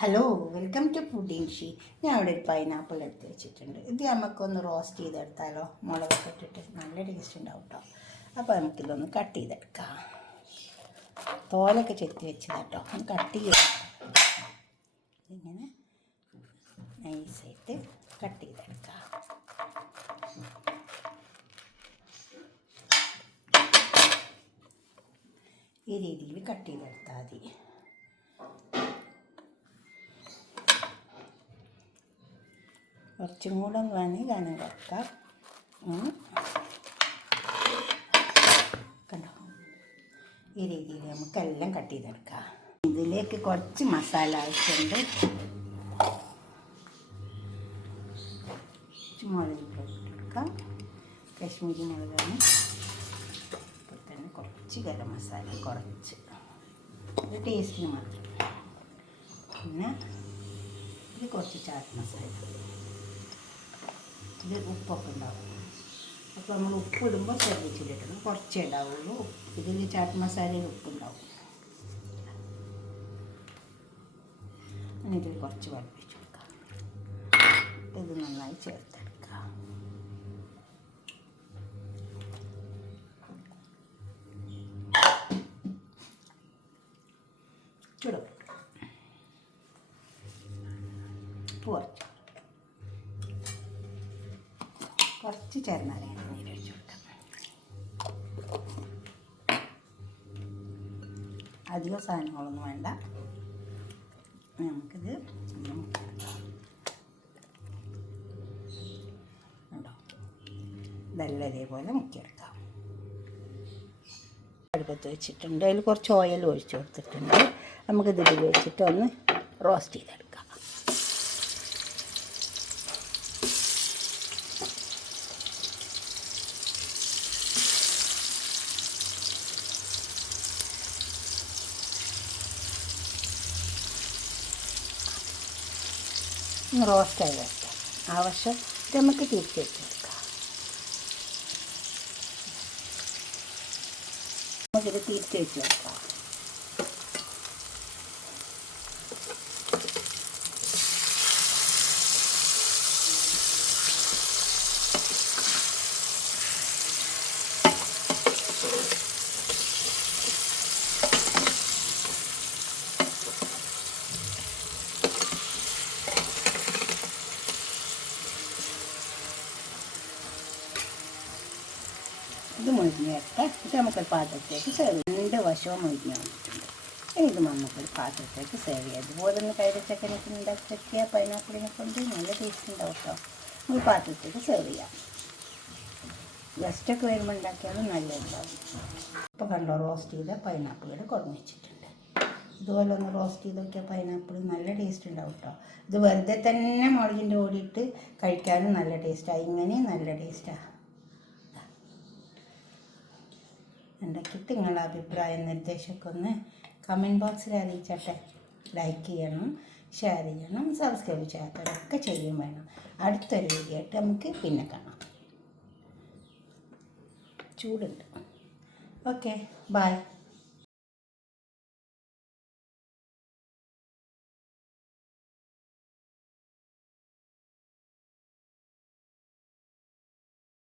Hello, welcome to pudding she. ഞാൻ അവിടെ ഒരു പൈനാപ്പിൾ എടുത്ത് വെച്ചിട്ടുണ്ട്. ഇത് നമുക്കൊന്ന് റോസ്റ്റ് ചെയ്തെടുത്താലോ? മുളകൊക്കെ ഇട്ടിട്ട് നല്ല ടേസ്റ്റ് ഉണ്ടാവും കേട്ടോ. അപ്പോൾ നമുക്കിതൊന്ന് കട്ട് ചെയ്തെടുക്കാം. തോലൊക്കെ ചെത്തി വെച്ചത് കേട്ടോ. ഒന്ന് കട്ട് ചെയ്ത് ഇങ്ങനെ നൈസായിട്ട് കട്ട് ചെയ്തെടുക്കാം. ഈ രീതിയിൽ കട്ട് ചെയ്തെടുത്താൽ മതി. കുറച്ചും കൂടെ വേണമെങ്കിൽ കനം വെക്കാം. കണ്ടോ, ഈ രീതിയിൽ നമുക്കെല്ലാം കട്ട് ചെയ്തെടുക്കാം. ഇതിലേക്ക് കുറച്ച് മസാല ആവശ്യമുണ്ട്. മുളക് എടുക്കാം, കാശ്മീരി മുളകാണ്. അപ്പോൾ തന്നെ കുറച്ച് ഗരം മസാല, കുറച്ച് ഒരു ടേസ്റ്റിന് മാത്രം. പിന്നെ ഇത് കുറച്ച് ചാറ്റ് മസാല, ഇത് ഉപ്പൊക്കെ ഉണ്ടാവും. അപ്പോൾ നമ്മൾ ഉപ്പിടുമ്പോൾ ശ്രദ്ധിച്ചിട്ടിടണം, കുറച്ചേ ഉണ്ടാവുള്ളൂ. ഇതിൽ ചാറ്റ് മസാലയിൽ ഉപ്പുണ്ടാവും. ഇതിൽ കുറച്ച് വെള്ളം ഒഴിച്ച് കൊടുക്കാം. ഇത് നന്നായി ചേർത്തെടുക്കാം. ചൂട് കുറച്ച് ചേർന്നാലാണ് നീര് ഒഴിച്ച് കൊടുക്കാം. അധികം സാധനങ്ങളൊന്നും വേണ്ട. നമുക്കിത് ഉണ്ടോ, ഇതെല്ലാം ഇതേപോലെ മുക്കിയെടുക്കാം. അടുപ്പത്ത് വെച്ചിട്ടുണ്ട്. അതിൽ കുറച്ച് ഓയിൽ ഒഴിച്ച് കൊടുത്തിട്ടുണ്ട്. നമുക്കിതിൽ വെച്ചിട്ട് ഒന്ന് റോസ്റ്റ് ചെയ്തെടുക്കാം. റോസ്റ്റായി വയ്ക്കാം. ആവശ്യം നമുക്ക് തിരിച്ച് വെച്ചെടുക്കാം. നമുക്കിത് തിരിച്ച് വെച്ച് വെക്കാം. ഇത് മുരിഞ്ഞിട്ട് ഇത് നമുക്കൊരു പാത്രത്തേക്ക് സേവ് ചെയ്യാം. 2 വശവും മുരിഞ്ഞ് വന്നിട്ടുണ്ട്. ഇത് നമുക്കൊരു പാത്രത്തേക്ക് സേവ് ചെയ്യാം. ഇതുപോലെ ഒന്ന് കൈതച്ചക്കനൊക്കെ ഉണ്ടാക്കിയ പൈനാപ്പിളിനെ കൊണ്ട് നല്ല ടേസ്റ്റ് ഉണ്ടാവും കേട്ടോ. നമുക്ക് പാത്രത്തേക്ക് സേവ് ചെയ്യാം. ഗസ്റ്റൊക്കെ വരുമ്പോൾ ഉണ്ടാക്കിയാലും നല്ലതുണ്ടാവും. ഇപ്പോൾ കണ്ടോ, റോസ്റ്റ് ചെയ്ത പൈനാപ്പിൾ കുറഞ്ഞ് വെച്ചിട്ടുണ്ട്. ഇതുപോലെ ഒന്ന് റോസ്റ്റ് ചെയ്ത് നോക്കിയാൽ പൈനാപ്പിൾ നല്ല ടേസ്റ്റ് ഉണ്ടാവും കേട്ടോ. ഇത് വെറുതെ തന്നെ മുളകിൻ്റെ ഓടിയിട്ട് കഴിക്കാനും നല്ല ടേസ്റ്റാണ്. ഇങ്ങനെയും നല്ല ടേസ്റ്റാണ്. ഉണ്ടാക്കിയിട്ട് നിങ്ങളുടെ അഭിപ്രായം നിർദ്ദേശമൊക്കെ ഒന്ന് കമൻറ്റ് ബോക്സിൽ അറിയിച്ചട്ടെ. ലൈക്ക് ചെയ്യണം, ഷെയർ ചെയ്യണം, സബ്സ്ക്രൈബ് ചെയ്യാത്തവരൊക്കെ ചെയ്യും വേണം. അടുത്തൊരു വീഡിയോ ആയിട്ട് നമുക്ക് പിന്നെ കാണാം. ചൂടുണ്ട്. Okay, by.